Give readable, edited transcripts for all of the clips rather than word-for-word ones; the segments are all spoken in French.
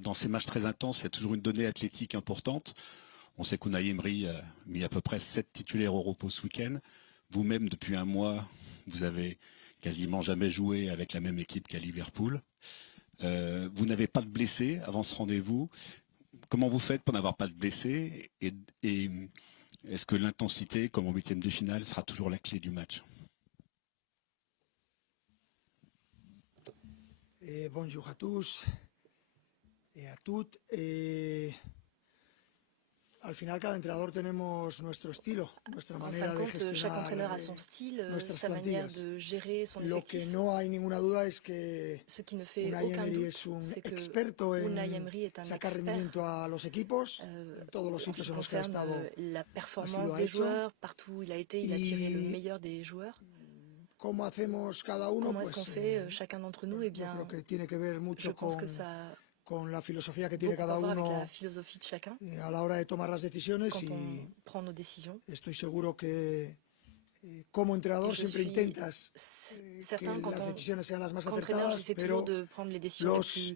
dans ces matchs très intenses, il y a toujours une donnée athlétique importante. On sait qu'Unai Emery a mis à peu près 7 titulaires au repos ce week-end. Vous-même, depuis un mois, vous avez quasiment jamais joué avec la même équipe qu'à Liverpool. Vous n'avez pas de blessés avant ce rendez-vous. Comment vous faites pour n'avoir pas de blessés et est-ce que l'intensité, comme au huitième de finale, sera toujours la clé du match? Bonjour à tous et à toutes. Al final, cada entrenador tenemos nuestro estilo, nuestra manera de gestionar chaque entraîneur a son style, nuestras sa manière plantillas. de gérer son Lo effectif. que no hay ninguna duda es que Ce qui ne fait Unai aucun Emery doute, es un c'est que experto Unai en Emery est un sacar expert rendimiento a los equipos. En todos los en ce sitios qui en los que ha concerne estado, la así performance lo ha des hecho. joueurs. Partout où il a été, il a tiré le meilleur des joueurs. ¿Cómo hacemos cada uno? Comment est-ce qu'on fait chacun d'entre nous? Eh Yo bien, creo que tiene que ver je mucho pense que ça con la filosofía que a tiene beaucoup à cada voir avec la uno philosophie de chacun a la hora de tomar las decisiones quand y on prend nos décisions. estoy seguro que como entrenador siempre intentas que las decisiones sean las más Qu'entraîneur, acertadas, j'essaie toujours pero de prendre les décisions les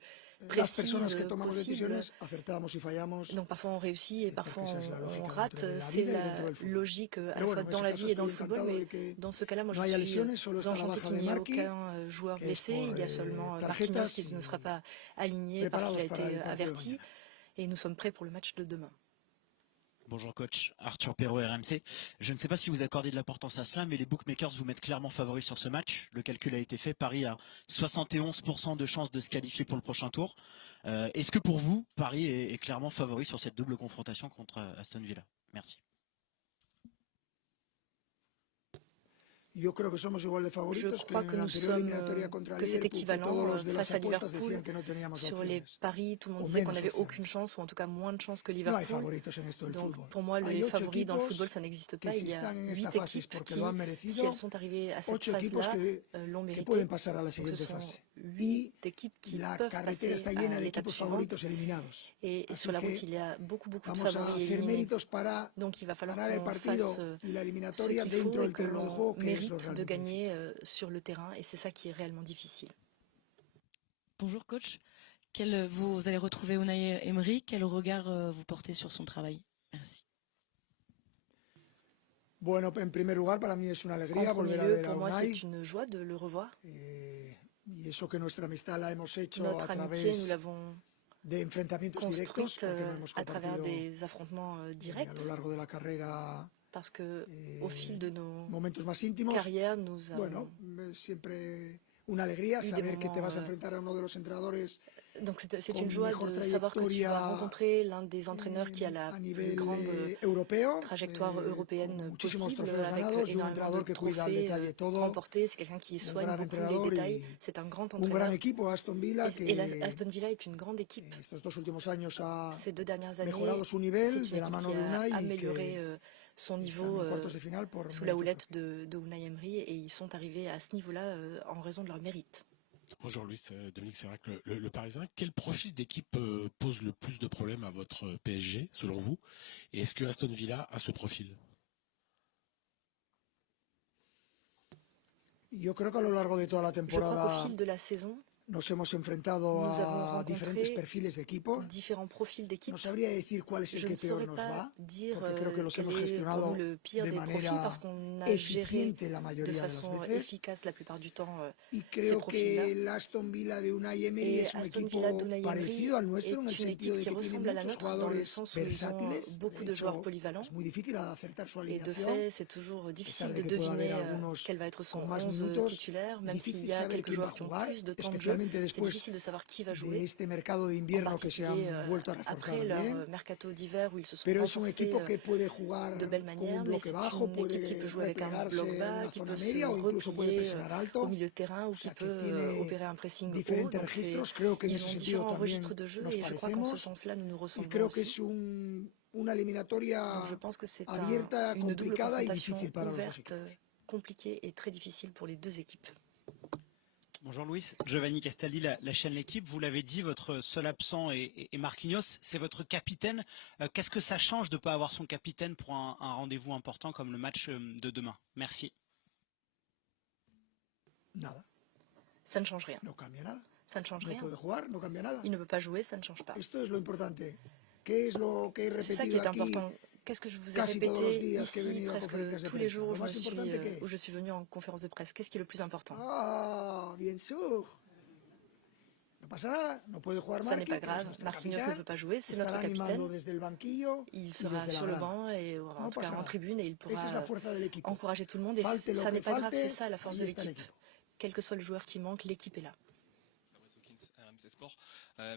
plus las personas précises que tomamos possibles. decisiones acertamos y fallamos, Donc parfois on réussit et parfois porque esa es la on lógica rate. dentro de la C'est vida y la dentro del fútbol. logique à Pero la fois bueno, en dans ese la caso vie et dans estoy le football, encantado mais de que dans ce cas-là, moi no je haya suis lesiones, solo está la enchantée baja qu'il de n'y ait Marquis, aucun joueur que es blessé. por Il y a seulement Marquinhos tarjetas qui ne sera y pas aligné parce qu'il a preparados para été el partido de averti. mañana. Et nous sommes prêts pour le match de demain. Bonjour coach, Arthur Perrault RMC. Je ne sais pas si vous accordez de l'importance à cela, mais les bookmakers vous mettent clairement favoris sur ce match. Le calcul a été fait, Paris a 71% de chances de se qualifier pour le prochain tour. Est-ce que pour vous, Paris est clairement favori sur cette double confrontation contre Aston Villa? Merci. Yo creo que somos igual de favoritos que en la nous anterior sommes, eliminatoria contra que c'est Liverpool, que équivalent todos los de las face à apuestas Liverpool. decían que no teníamos Sur les opciones. paris, tout le monde O disait qu'on menos n'avait opciones. aucune chance, ou en tout cas moins de chance que No hay Liverpool. favoritos en esto del Donc fútbol. pour moi, Hay les 8 favoris dans le equipos football, ça n'existe que pas. si Il y a están en 8 esta fase es équipes porque qui, lo han si merecido, elles sont arrivées à cette 8 equipos phase-là, que l'ont mérité. pueden pasar a la Donc ce siguiente sont fase. 8 équipes qui La peuvent carretera passer está à llena de l'étape equipos suivante. favoritos eliminados. Et Así sur la route, que il y a beaucoup de vamos a favoris hacer éliminés. méritos para Donc il va falloir ganar el qu'on partido fasse y la ce eliminatoria qu'il faut dentro et del que terreno de l'on juego, que es lo mérite de realmente gagner difícil. sur le terrain. Et c'est ça qui est réellement difficile. Bonjour coach, vous allez retrouver Unai Emery, quel regard vous portez sur son travail? Merci. Bueno, en primer lugar, para mí es una En alegría premier volver a lieu, ver a pour moi, c'est Unai. une joie de le revoir. Y eso que nuestra amistad la hemos hecho Notre a amitié, nous través l'avons de enfrentamientos directos, construite porque no hemos à travers compartido des affrontements a directs, lo largo de la carrera parce que au fil de nos momentos más íntimos. carrières, nous avons Bueno, siempre una alegría eu des saber que te vas a moments. enfrentar a uno de los entrenadores Donc c'est con une joie mejor de savoir que tu vas trayectoria rencontrer l'un des entraîneurs qui a la a plus nivel grande europeo, trajectoire con européenne muchísimos possible, trofeos avec ganados, y un énormément entrenador de que cuida al trophées detalle todo, remportés. C'est quelqu'un qui un soigne gran beaucoup les entrenador détails. y C'est un grand un gran entraîneur. equipo, Aston Villa, Et que Aston Villa est une grande équipe. estos 2 últimos años ha Ces 2 dernières années, mejorado su c'est nivel une de la équipe mano qui de a Unai y amélioré que son están niveau en cuartos de final por sous la mérito houlette propio. de Unai Emery et ils sont arrivés à ce niveau-là en raison de leur mérite. Bonjour Luis, Dominique Sérac, le Parisien. Quel profil d'équipe pose le plus de problèmes à votre PSG, selon vous? Et est-ce que Aston Villa a ce profil? Yo creo que a lo largo de toda la Je crois qu'au temporada fil de la saison, nos hemos enfrentado nous avons a diferentes rencontré perfiles de equipo. différents profils d'équipe. No sabría decir cuál es el Je que ne peor saurais nos pas va, dire porque creo que los quel hemos est pour gestionado nous le pire de des profils manera parce qu'on a géré eficiente la de mayoría de las façon veces. efficace la plupart du temps Y ces creo que profils-là. el Aston Villa de Unai Emery Et es un Aston equipo Villa d'Unai Emery parecido al est nuestro en el une sentido équipe de qui que tiene ressemble à la muchos nôtre dans le jugadores sens où ils ont versátiles. beaucoup De de joueurs hecho, polyvalents. es muy difícil acertar su Et de alineación. fait, c'est toujours A difficile pesar de de que pueda haber deviner algunos quel va être son con más 11 minutos, titulaire, même s'il difícil y a saber quelques quién va a joueurs qui ont jugar, plus de temps de jeu. especialmente C'est después difficile de savoir qui va de jouer, este mercado de en invierno que se particulier han vuelto a reforzar après leur bien. mercato d'hiver où ils se sont Pero es un renforcés equipo que puede jugar de belle con manière, un mais bloque c'est bajo, une équipe qui peut puede jouer avec un replegarse bloc en bas, la qui zona peut se media o incluso puede replier presionar au alto. milieu de terrain ou O qui sea que peut tiene opérer un pressing haut. diferentes Donc registros. Creo que en ils ese ont sentido différents también registres de jeu nos et je crois qu'en ce parecemos. sens-là, nous nous Y ressemblons creo que aussi. es una eliminatoria Donc je pense que c'est abierta, une double complicada y confrontation difícil para los dos ouverte, equipos. compliquée et très difficile pour les deux équipes. Bonjour Louis, Giovanni Castaldi, la chaîne L'équipe. Vous l'avez dit, votre seul absent est Marquinhos, c'est votre capitaine. Qu'est-ce que ça change de ne pas avoir son capitaine pour un rendez-vous important comme le match de demain? Merci. Nada. Ça ne change rien. No cambia nada. ça ne change no rien. puede jugar, no cambia nada. Il ne peut pas jouer, ça ne change pas. Esto es lo importante. ¿Qué es lo que he C'est ça qui repetido est aquí important. Qu'est-ce que je vous ai casi todos los répété días que he ici venido a presque conferencias de tous les prensa? jours Lo más importante que où es. je suis venu en conférence de presse? Qu'est-ce qui est le plus important? Ah, bien sûr. No pasa nada, no puede jugar Ça n'est pas Marquinhos, grave. nuestro Marquinhos ne capitán, peut pas jouer, c'est notre estará animando capitaine. desde el banquillo Il y sera desde la sur le grada. banc et en No tout pasa cas en nada. tribune et il Esa es la pourra fuerza del equipo. encourager tout le monde. Et Falte lo ça que n'est pas grave, falte, c'est ça la force ahí de está el l'équipe. equipo. Quel que soit le joueur qui manque, l'équipe est là. RMC Sport.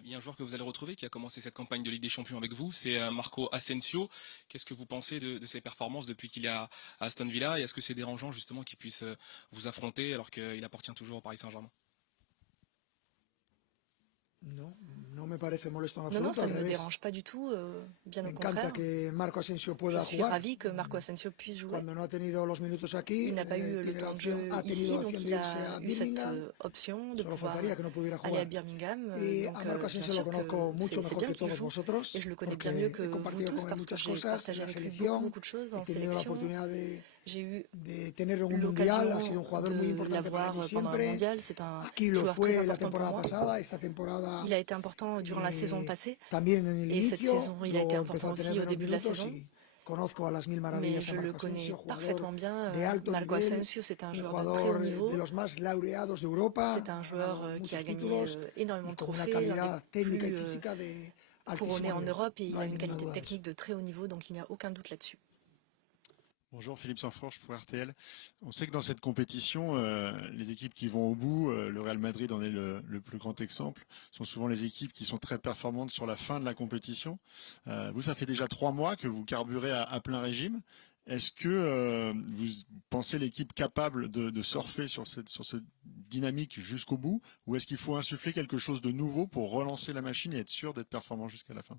Il y a un joueur que vous allez retrouver qui a commencé cette campagne de Ligue des Champions avec vous, c'est Marco Asensio. Qu'est-ce que vous pensez de ses performances depuis qu'il est à Aston Villa et est-ce que c'est dérangeant justement qu'il puisse vous affronter alors qu'il appartient toujours au Paris Saint-Germain? No, no me parece molesto en Non, absoluto. non, ça Al ne me revés. dérange pas du tout, bien Me au encanta contraire. que Marco Asensio Je pueda suis jugar. ravie que Marco Asensio puisse jouer. Cuando no ha tenido los minutos aquí, Il n'a pas eu le tiene la temps de opción, jeu ha ici, tenido la donc opción il de irse a a eu cette Birmingham. option de Solo pouvoir faltaría que no pudiera aller à jugar. Birmingham. Y Donc a Marco bien Asensio lo sûr conozco que mucho c'est mejor bien que qu'il todos joue. vosotros, Et je le connais bien porque mieux que he vous compartido tous con él parce que muchas j'ai cosas partagé en la avec lui selección, beaucoup de choses he en tenido la sélection. oportunidad J'ai eu de tenerlo en un mundial, ha sido un jugador muy de importante para l'avoir mí pendant un siempre. mondial. C'est un Aquí lo joueur très fue la important pour temporada moi. pasada, esta temporada Il a été important durant la saison passée. también en el Et cette inicio, saison, il a été luego important empezó a tener aussi au menos début de la minutos saison. y conozco a las mil Mais maravillas a je le Marco connais Asensio, jugador parfaitement bien. de alto Marco nivel, Asensio, c'est un un joueur de très haut jugador niveau. de los más laureados de Europa, C'est un ha joueur ganado qui a muchos gagné títulos énormément y de con una trophées, calidad l'un des técnica y plus física de couronné altísimo en nivel. Europe et il No a hay une ninguna qualité duda de eso. technique de très haut niveau, donc il n'y a aucun doute là-dessus. Bonjour, Philippe Sanforge pour RTL. On sait que dans cette compétition, les équipes qui vont au bout, le Real Madrid en est le plus grand exemple, sont souvent les équipes qui sont très performantes sur la fin de la compétition. Vous, ça fait déjà 3 mois que vous carburez à plein régime. Est-ce que vous pensez l'équipe capable de surfer sur cette dynamique jusqu'au bout, ou est-ce qu'il faut insuffler quelque chose de nouveau pour relancer la machine et être sûr d'être performant jusqu'à la fin?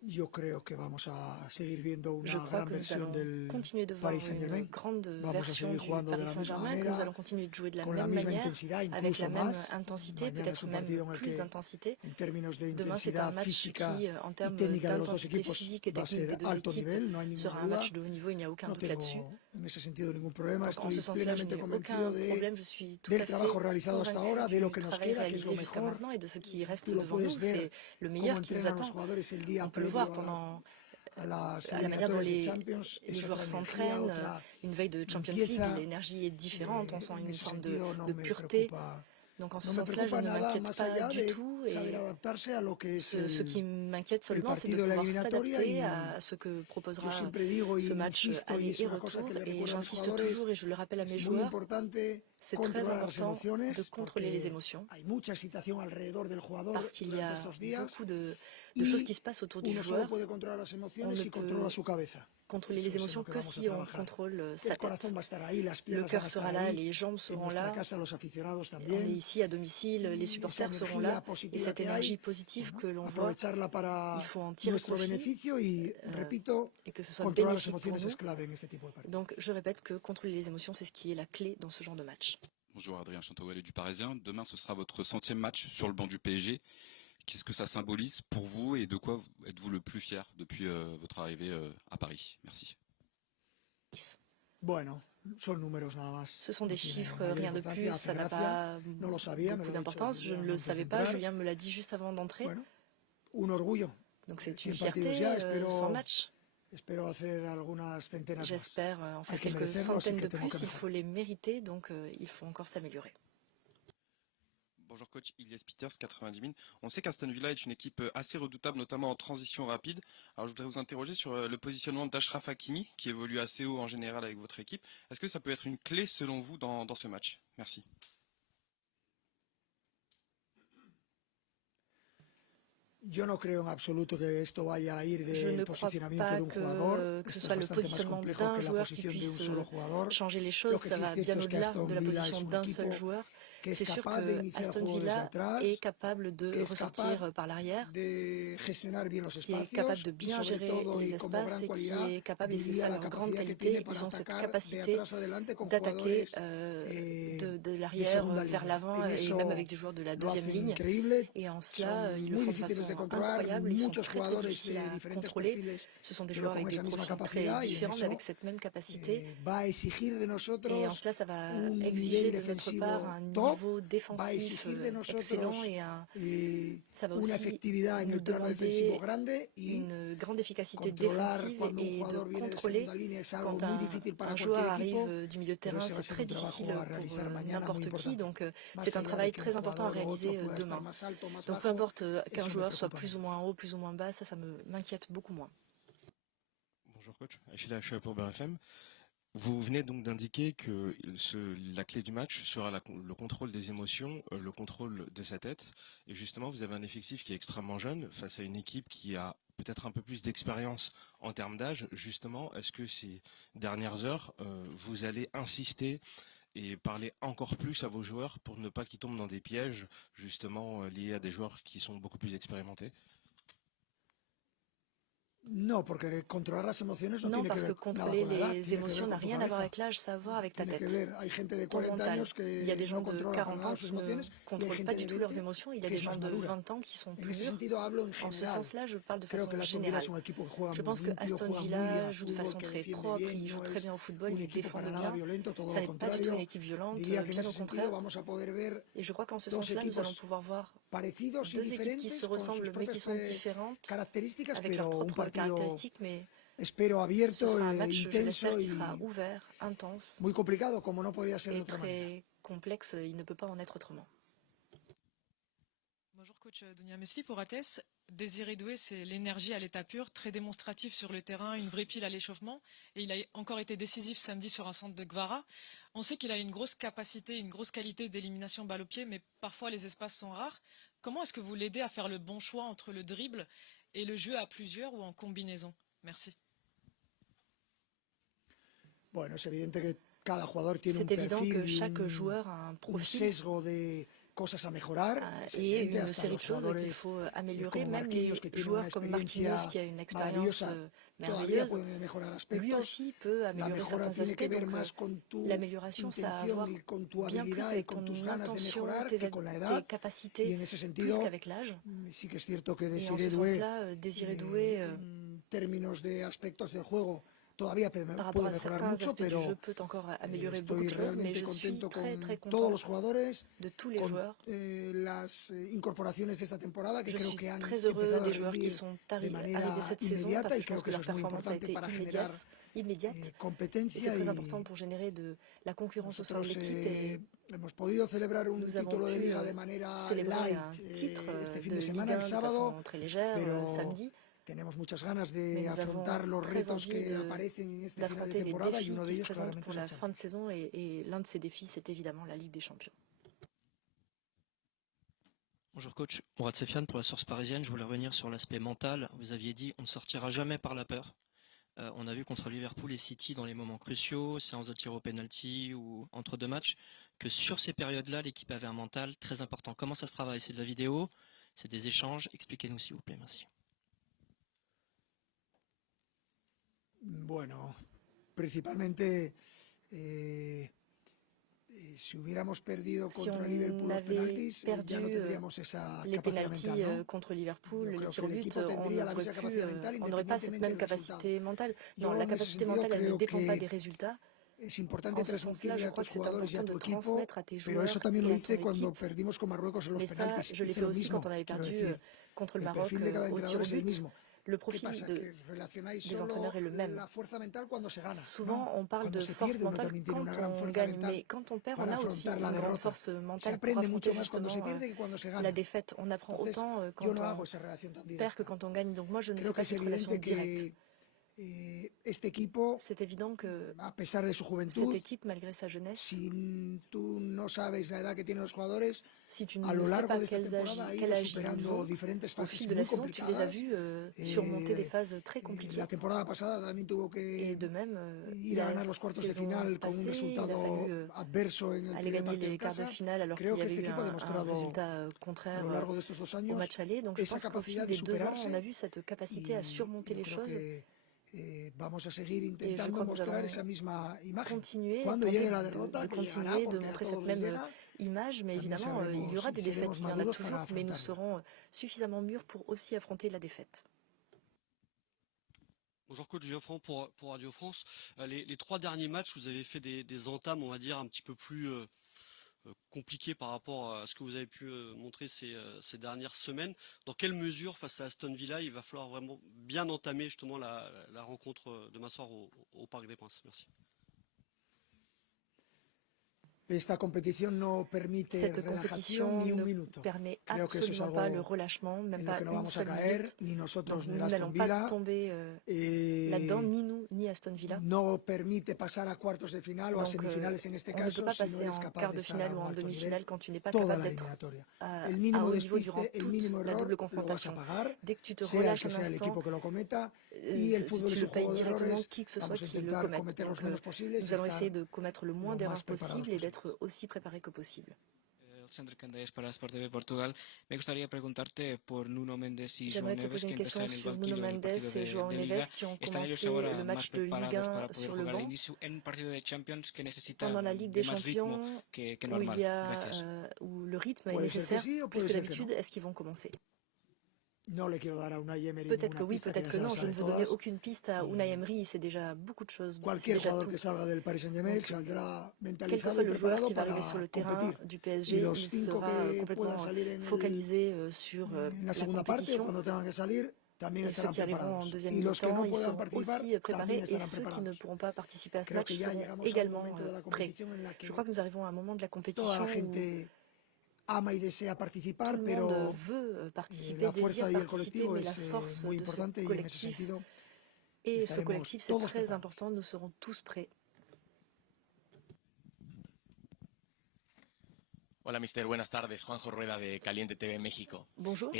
Yo creo que vamos a seguir viendo una Je crois gran que nous versión allons del continuer de voir Paris Saint-Germain. une grande Vamos a version seguir du jugando de Paris la misma Saint-Germain, que nous manera, allons continuer de jouer de la con la même misma manière, intensidad, avec incluso la même más. intensité, Mañana es peut-être un même partido en el plus que, d'intensité. en términos de Demain, c'est un intensidad match física qui, en y termes técnica de los dos d'intensité equipos, physique et va a technique des ser deux alto équipes, nivel, no hay ninguna sera un duda. match de haut niveau, il n'y a aucun No doute là-dessus. tengo en ese sentido ningún problema. Donc, en Estoy ce sens-là, je plenamente n'ai convencido aucun problème, je suis tout à del fait trabajo realizado hasta ahora, de convaincue lo du que nos travail queda, que es lo réalisé jusqu'à mejor. maintenant et de ce qui reste Tú lo devant nous. puedes ver C'est le cómo meilleur qui nous entrenan los attend. jugadores el día On peut le voir previo pendant a las à la manière dont eliminatorias de Champions. les Es joueurs otra energía, s'entraînent, otra une veille de Champions limpieza. League, l'énergie est différente, on sent En une ese forme sentido no de me pureté. preocupa. Donc en ce No me sens-là, je preocupa ne nada m'inquiète más pas allá du de tout. saber Et adaptarse a lo que es ce qui m'inquiète el seulement, c'est de partido de la pouvoir eliminatoria s'adapter y à ce que proposera yo siempre digo ce y match insisto y aller es et una cosa retour. que le Et recuerdo a los j'insiste jugadores, toujours et je le rappelle à mes es muy joueurs, importante c'est très controlar las important de emociones contrôler les porque émotions hay mucha excitación alrededor del jugador parce qu'il y durante a estos días beaucoup de choses qui y se passent autour du uno solo joueur. puede controlar las On emociones ne si peut controla su cabeza. contrôler Eso les es en émotions lo que que vamos a si on trabajar. contrôle sa El tête. corazón va a estar ahí, las Le piernas van cœur a estar sera là, ahí. les jambes En seront nuestra là. casa los aficionados On est también. ici à domicile, les supporters esa seront energía là. Et positiva cette que hay, énergie positive que l'on voit, aprovecharla para il faut en tirer nuestro profit beneficio y, repito, et que ce soit controlar las bénéfique pour emociones nous. es clave en este tipo de partidos. Donc je répète que contrôler les émotions, c'est ce qui est la clé dans ce genre de match. Bonjour Adrien Chantawale du Parisien. Demain, ce sera votre 100e match sur le banc du PSG. Qu'est-ce que ça symbolise pour vous et de quoi êtes-vous le plus fier depuis votre arrivée à Paris? Merci. Bueno, son números nada más. Ce sont No des tiene chiffres, mayor rien de importancia, plus, hace ça n'a gracia. pas No lo sabía, me beaucoup lo ha d'importance. dicho Je ne Julien le antes de savais pas, entrar. Julien me l'a dit juste avant d'entrer. Bueno, un orgullo. Donc c'est 100 une fierté, partidos ya, espero, 100 matchs. espero hacer algunas centenas más. J'espère en faire Hay que quelques merecerlo, así centaines que de tengo plus, que il faut les mériter, donc il faut encore s'améliorer. Bonjour coach, Ilyes Peters, 90 000. On sait qu'Aston Villa est une équipe assez redoutable, notamment en transition rapide. Alors je voudrais vous interroger sur le positionnement d'Achraf Hakimi, qui évolue assez haut en général avec votre équipe. Est-ce que ça peut être une clé selon vous dans ce match? Merci. Yo no creo en absoluto que esto vaya a ir Je ne del crois posicionamiento pas de un jugador. que ce Esto soit es le bastante más positionnement complejo d'un que la joueur qui posición de un puisse solo jugador. changer les choses. Lo que Ça sí va es bien cierto es que au-delà Aston de la Villa es position un d'un seul equipo joueur. C'est sûr que Aston Villa est capable de ressortir par l'arrière, qui est capable de bien gérer les espaces et qui est capable, et c'est ça leur grande qualité, ils ont cette capacité d'attaquer de l'arrière vers l'avant et même avec des joueurs de la deuxième ligne. Et en cela, ils le font de façon incroyable, ils sont très difficiles à contrôler. Ce sont des joueurs avec des profils très différents, mais avec cette même capacité. Et en cela, ça va exiger de notre part un niveau défensif excellent et ça va aussi nous demander une grande efficacité défensive et de contrôler. Quand un joueur arrive du milieu de terrain, c'est très difficile pour n'importe qui. Donc c'est un travail très important à réaliser demain. Donc peu importe qu'un joueur soit plus ou moins haut, plus ou moins bas, ça m'inquiète beaucoup moins. Bonjour coach, Achille Hache pour BFM. Vous venez donc d'indiquer que la clé du match sera le contrôle des émotions, le contrôle de sa tête. Et justement, vous avez un effectif qui est extrêmement jeune face à une équipe qui a peut-être un peu plus d'expérience en termes d'âge. Justement, est-ce que ces dernières heures, vous allez insister et parler encore plus à vos joueurs pour ne pas qu'ils tombent dans des pièges justement liés à des joueurs qui sont beaucoup plus expérimentés? Non, parce que contrôler les émotions n'a rien à voir avec l'âge, ça a à voir avec ta tête, ton mental. Il y a des gens de 40 ans qui ne contrôlent pas du tout leurs émotions, il y a des gens de 20 ans qui sont plus durs. En ce sens-là, je parle de façon générale. Je pense que Aston Villa joue de façon très propre, il joue très bien au football, il défend bien. Ça n'est pas du tout une équipe violente, bien au contraire. Et je crois qu'en ce sens-là, nous allons pouvoir voir deux équipes qui se ressemblent mais qui sont différentes, avec leurs propres caractéristiques, mais ce sera un match, je l'espère, qui sera ouvert, intense et très complexe. Il ne peut pas en être autrement. Bonjour coach Dunia Mesli pour ATS. Désiré Doué, c'est l'énergie à l'état pur, très démonstratif sur le terrain, une vraie pile à l'échauffement. Et il a encore été décisif samedi sur un centre de Guevara. On sait qu'il a une grosse capacité, une grosse qualité d'élimination balle au pied, mais parfois les espaces sont rares. Comment est-ce que vous l'aidez à faire le bon choix entre le dribble et le jeu à plusieurs ou en combinaison? Merci. C'est évident que chaque joueur a un profil et une série de choses qu'il faut améliorer. Même les joueurs comme Marquinhos, qui a une expérience merveilleuse, lui aussi peut améliorer certains aspects. Donc l'amélioration, ça a à voir bien plus avec ton intention, tes capacités, plus qu'avec l'âge. Et en ce sens-là, Désiré Doué, par rapport à certains aspects du jeu, peut encore améliorer beaucoup de choses, mais je suis très content de tous les joueurs. Je suis très heureux des joueurs qui sont arrivés cette saison parce que je pense que leur performance a été immédiate. Et c'est très important pour générer de la concurrence au sein de l'équipe. Nous avons pu célébrer un titre de Ligue 1 de façon très légère samedi. Tenemos muchas ganas de afrontar los retos que aparecen en este final de temporada y uno de ellos claramente pour la fin de saison et l'un de ces défis c'est évidemment la Ligue des Champions. Bonjour coach, Mourad Sefiane pour la Source Parisienne. Je voulais revenir sur l'aspect mental. Vous aviez dit on ne sortira jamais par la peur. On a vu contre Liverpool et City dans les moments cruciaux, séances de tir au penalty ou entre deux matchs, que sur ces périodes-là, l'équipe avait un mental très important. Comment ça se travaille? C'est de la vidéo? C'est des échanges? Expliquez-nous s'il vous plaît, merci. Bueno, principalmente si hubiéramos perdido contra Liverpool los penaltis, ya no tendríamos esa capacidad mental, ¿no? Contre Liverpool, les tirs au but, on n'aurait pas cette même capacité mentale. Non, la capacité mentale, elle ne dépend pas des résultats. Es importante transmitirle a tus jugadores y a tu equipo, pero eso también lo hice cuando perdimos con Marruecos en los penaltis. Je l'ai fait aussi quand on avait perdu contre le Maroc au tir au but. Le profil des entraîneurs est le même. Souvent, on parle de force mentale quand on gagne, mais quand on perd, on a aussi une grande force mentale pour affronter justement la défaite. On apprend autant quand on perd que quand on gagne. Donc moi, je ne fais pas cette relation directe. C'est évident que cette équipe, malgré sa jeunesse, si tu ne sais pas quel âge ils ont, au fil de la saison, tu les as vus surmonter des phases très compliquées. Et de même, la saison passée, il a fallu aller gagner les quarts de finale alors qu'il y avait eu un résultat contraire au match aller. Donc je pense qu'au fil des 2 ans, on a vu cette capacité à surmonter les choses. Et je crois que nous allons continuer, continuer de montrer cette même image, mais évidemment, il y aura des défaites, il y en a toujours, mais nous serons suffisamment mûrs pour aussi affronter la défaite. Bonjour coach Geoffrand pour Radio France. Les 3 derniers matchs, vous avez fait des entames, on va dire, un petit peu plus compliquées par rapport à ce que vous avez pu montrer ces dernières semaines. Dans quelle mesure, face à Aston Villa, il va falloir vraiment bien entamer justement la rencontre demain soir au Parc des Princes? Merci. Cette compétition ne permet absolument pas le relâchement, même pas une seule minute. Donc, nous n'allons pas tomber là-dedans, ni nous, ni Aston Villa. Donc, on ne peut pas passer en quart de finale ou en demi-finale quand tu n'es pas capable d'être à haut niveau durant toute la double confrontation. Dès que tu te relâches un instant, tu le payes directement qui que ce soit qui le commette. Donc, nous allons essayer de commettre le moins d'erreurs possible et d'être aussi préparé que possible. Alexandre Candelles para Sport TV Portugal. Me gustaría preguntarte por Nuno Mendes y João J'aimerais te Neves poser qui une question empezaron el sur banquillo Nuno del Mendes partido et João de Neves Liga. qui ont Están ellos commencé ahora le más match de Ligue preparados 1 para poder sur le jugar al banc inicio en un partido de Champions que necesita pendant la Ligue des de más ritmo Champions que où, normal. Gracias. Où le rythme est nécessaire plus que d'habitude. Est-ce qu'ils vont commencer? Peut-être que oui, peut-être que non. Je ne veux donner aucune piste à Unai Emery. C'est déjà beaucoup de choses. C'est déjà tout. Quel que soit le joueur qui va arriver sur le terrain du PSG, il sera complètement focalisé sur la compétition. Et ceux qui arriveront en deuxième mi-temps, ils seront aussi préparés. Et ceux qui ne pourront pas participer à ce match seront également prêts. Je crois que nous arrivons à un moment de la compétition où tout le monde veut participer, désire participer, mais la force de ce collectif, et ce collectif, c'est très important, nous serons tous prêts. Hola, mister. Buenas tardes. Juanjo Rueda de Caliente TV México. Bonjour.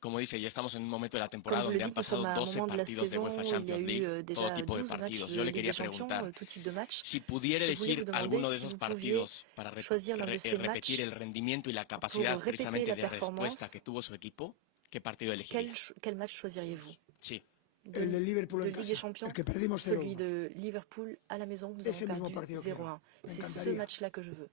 Como dice, ya estamos en un momento de la temporada donde han pasado 12 partidos de UEFA Champions League, todo tipo de partidos. Yo le quería preguntar si pudiera elegir alguno de esos partidos para repetir el rendimiento y la capacidad precisamente de respuesta que tuvo su equipo, ¿qué partido elegiría? Quel match choisiriez-vous? Sí. De Ligue des Champions, celui de Liverpool à la maison, nous avons perdu 0-1. C'est ce match-là que je veux.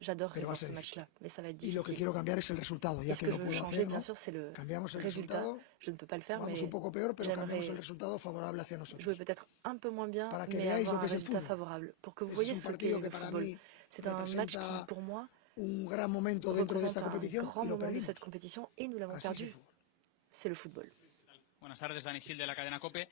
J'adorerais voir ce match-là, mais ça va être difficile. Et ce que je veux changer, bien sûr, c'est le résultat. Je ne peux pas le faire, mais j'aimerais jouer peut-être un peu moins bien, mais avoir un résultat favorable. Pour que vous voyez ce qu'est le football. C'est un match qui, pour moi, représente un grand moment de cette compétition, et nous l'avons perdu. C'est le football. Buenas tardes, Dani Gil de la cadena COPE.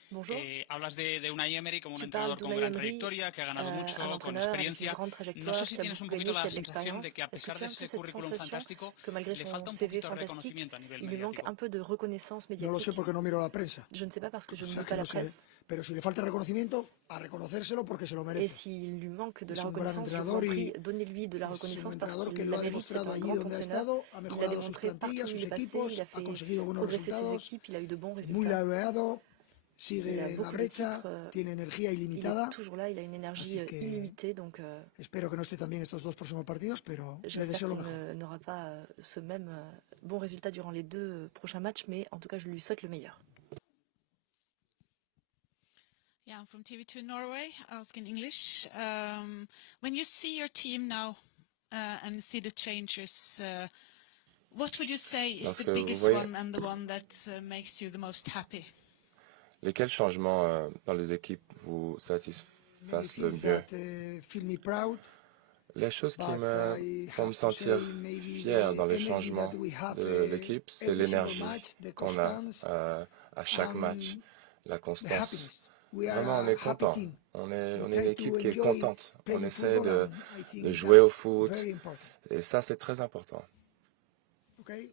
Hablas de Unai Emery como un entrenador con gran trayectoria, que ha ganado mucho, con experiencia. No sé si tienes un poquito la sensación de que a pesar de ese currículum fantástico, le falta un poquito de reconocimiento a nivel mediático. Il lui manque un peu de reconnaissance médiatique. No lo sé porque no miro la prensa. Je ne sais pas parce que je ne lis pas la presse. Pero si le falta reconocimiento, a reconocérselo porque se lo merece. Et s'il lui manque de la reconnaissance, je vous en prie, donnez-lui de la reconnaissance parce qu'il la mérite. C'est un grand entraîneur. Il a démontré partout où il est passé, il a fait progresser ses équipes, il a eu de bons résultats. Muy laureado, sigue en la brecha, tiene energía ilimitada. Il est toujours là, il a une énergie illimitée, donc espero que no esté también estos 2 próximos partidos, pero le deseo lo mejor. J'espère qu'il n'aura pas ce même bon résultat durant les 2 prochains matchs, mais en tout cas, je lui souhaite le meilleur. Yeah, I'm from TV2 Norway. I'll ask in English. When you see your team now and see the changes, what would you say is the biggest one and the one that makes you the most happy? Lesquels changements dans les équipes vous satisfassent le mieux? Les choses qui me font me sentir fier dans les changements de l'équipe, c'est l'énergie qu'on a à chaque match, la constance. Vraiment, on est content. On est une équipe qui est contente. On essaie de jouer au foot. Et ça, c'est très important. Okay.